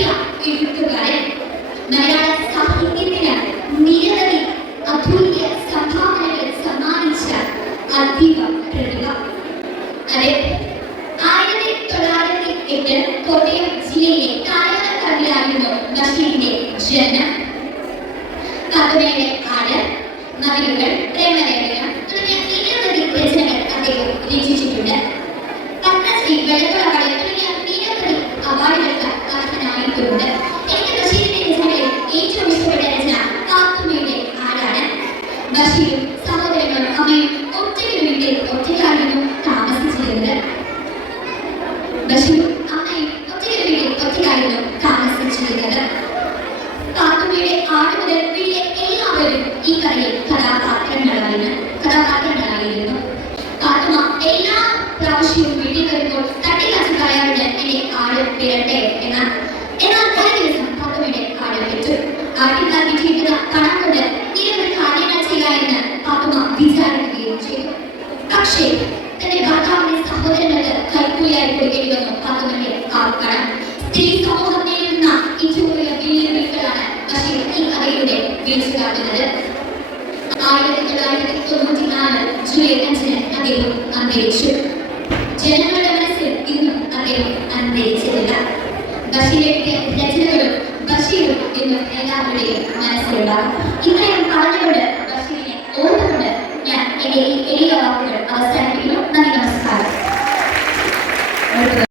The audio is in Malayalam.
പ്രിയ എഴുത്തുകാരൻ. മലയാള സാഹിത്യത്തിന് നിരവധി അതുല്യ സംഭാവനകൾ സമ്മാനിച്ച അധിക പ്രതിഭ. അതെ, 1908 കോട്ടയം ജില്ലയിലെ കായകടവിലായിരുന്നു ബഷീറിന്റെ ജനനം. കഥയുടെ ആട്, നവലുകൾ, പ്രേമലേഖനം തുടങ്ങിയ നിരവധി രചനകൾ അദ്ദേഹം രചിച്ചിട്ടുണ്ട്. പത്മശ്രീ, വെള്ളത്തോൾ അവാർഡ് തുടങ്ങിയ നിരവധി അവാർഡുകൾക്ക് അർഹനായിട്ടുണ്ട്. എനിക്ക് ബഷീറിന്റെ രചനകളിൽ ഏറ്റവും ഇഷ്ടപ്പെട്ട രചന പാത്തുമ്മയുടെ ആടാണ്. ബഷീറും സഹോദരങ്ങളും അമ്മയും ഒറ്റയ്ക്ക് വീട്ടിൽ ഒറ്റയ്ക്കായിരുന്നു താമസിച്ചിരുന്നത്. ബഷീറും അമ്മയും ഒറ്റയ്ക്ക് വീട്ടിൽ ഒറ്റയ്ക്കായിരുന്നു താമസിച്ചിരുന്നത്. പാത്തുമ്മയുടെ ആട് മുതൽ വീട്ടിലെ എല്ലാവരും ഈ കഥയിൽ കഥാപാത്രങ്ങളായിരുന്നു. പാത്തുമ്മ എല്ലാ പ്രാവശ്യവും വീട്ടിൽ വരുമ്പോൾ തട്ടിക്കാച്ചു പറയാറുണ്ട്, എന്റെ ആട് വരട്ടെ എന്നാണ്. എന്നാൽ ഒരു ദിവസം പാത്തുമ്മയുടെ ആട് വെച്ചു. ആട്ടിക്കാൻ കിട്ടിയിരിക്കുന്ന പണം കൊണ്ട് നിരവധി കാര്യങ്ങൾ ചെയ്യാമെന്ന് പാത്തുമ്മ വിചാരിക്കുകയും ചെയ്തു. പക്ഷേ തന്റെ ഭർത്താവിന്റെ സഹോദരങ്ങൾക്ക് കൈക്കൂലിയായി കൊടുക്കേണ്ടി വന്നു പാത്തുമ്മയുടെ ആ പണം. സ്ത്രീ സമൂഹം നേരിടുന്ന ഏറ്റവും വലിയ വെല്ലുവിളികളാണ് ബഷീർ ഈ കഥയിലൂടെ വിളിച്ചു കാട്ടുന്നത്. 1994 ജൂലൈ 5 അദ്ദേഹം അന്തരിച്ചു. ജനങ്ങളുടെ മനസ്സിൽ ഇന്നും അദ്ദേഹം അന്തരിച്ചിട്ടില്ല. ബഷീറിന്റെ രചനകളും ബഷീറും ഇന്നും എല്ലാവരുടെയും മനസ്സിലുണ്ടാകും. ഇത്രയും പറഞ്ഞുകൊണ്ട് ബഷീറിനെ ഓർത്തുകൊണ്ട് ഞാൻ എന്റെ ഈ എളിയ വാക്കുകൾ അവസാനം